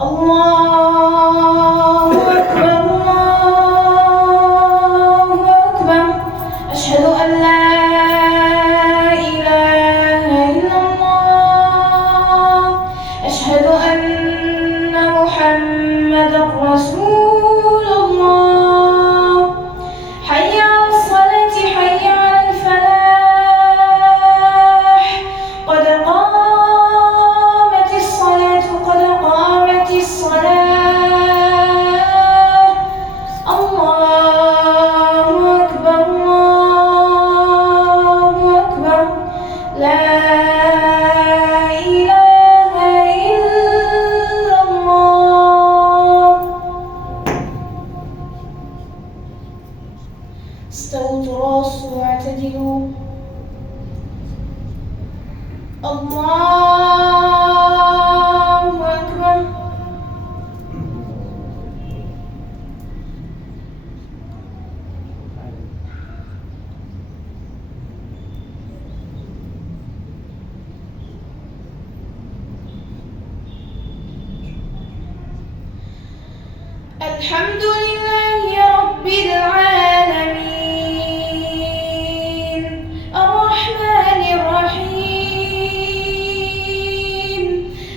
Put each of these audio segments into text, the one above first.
الله أكبر الله أكبر أشهد أن لا إله إلا الله أشهد أن محمدا رسول الله حي على الصلاة حي على الفلاح قد قامت الصلاة قد قامت الصلاة الله أكبر الله أكبر لا إله إلا الله استووا تراصوا واعتدلوا الله أكبر الحمد لله رب العالمين الرحمن الرحيم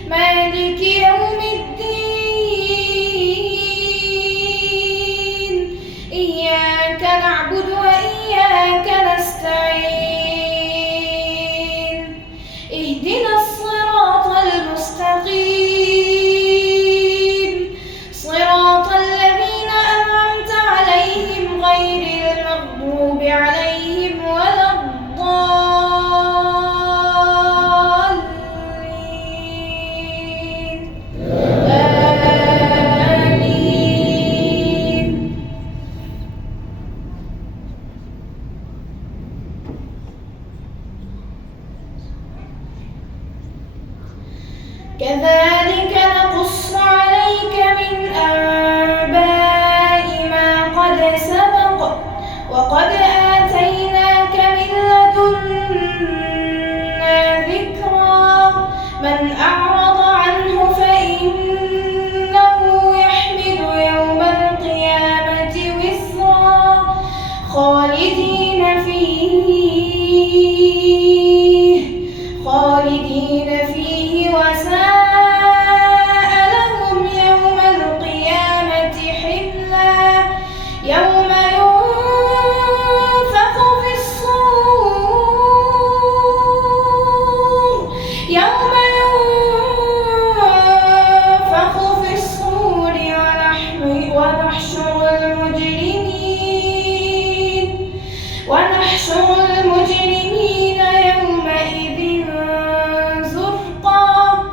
مالك يوم الدين إياك نعبد وإياك نستعين اهدنا الصراط المستقيم صراط الذين أنعمت عليهم غير المغضوب عليهم ولا الضالين آمين كذلك نقص عليك من أنباء ما قد سبق وقد آتيناك من لدنا ذكرا من أعرض عنه فإنه يحمل يوم القيامة وزرا خالدين فيه وساء لهم يوم القيامة حملا يوم ينفخ في الصور ونحشر المجرمين يومئذ زرقا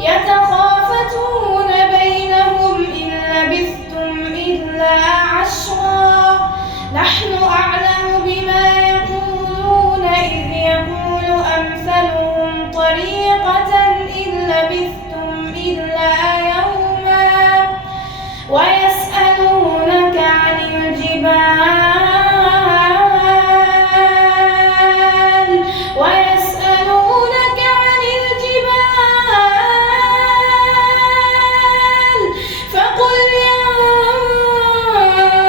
يتخافتون بينهم إن لبثتم إلا عشرا نحن أعلم بما يقولون إذ يقول أمثلهم طريقة إن لبثتم إلا يوما ويسألونك عن الجبال فقل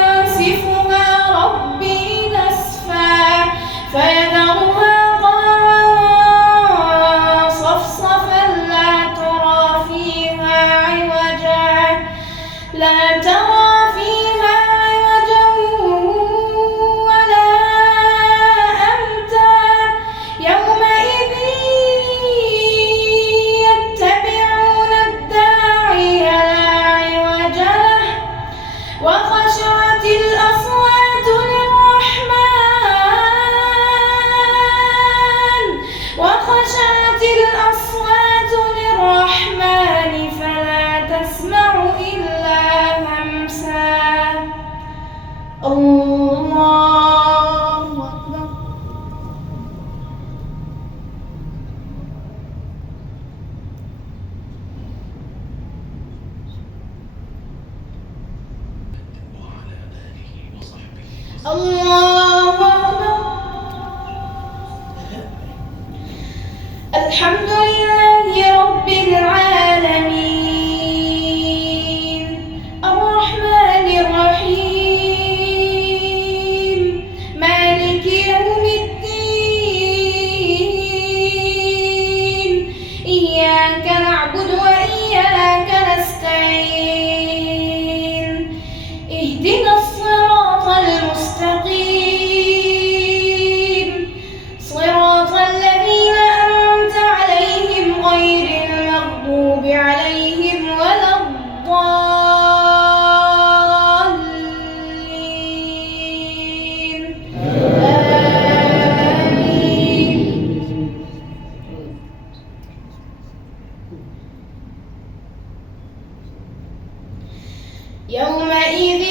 ينسفها ربي نسفا فيذرها قاعا صفصفا لا ترى فيها عوجا ولا أمتا يومئذ يتبعون الداعي لا عوج له وخشعت الأصوات للرحمن فلا تسمع إلا همسا الله أكبر الله أكبر الحمد لله رب العالمين يومئذ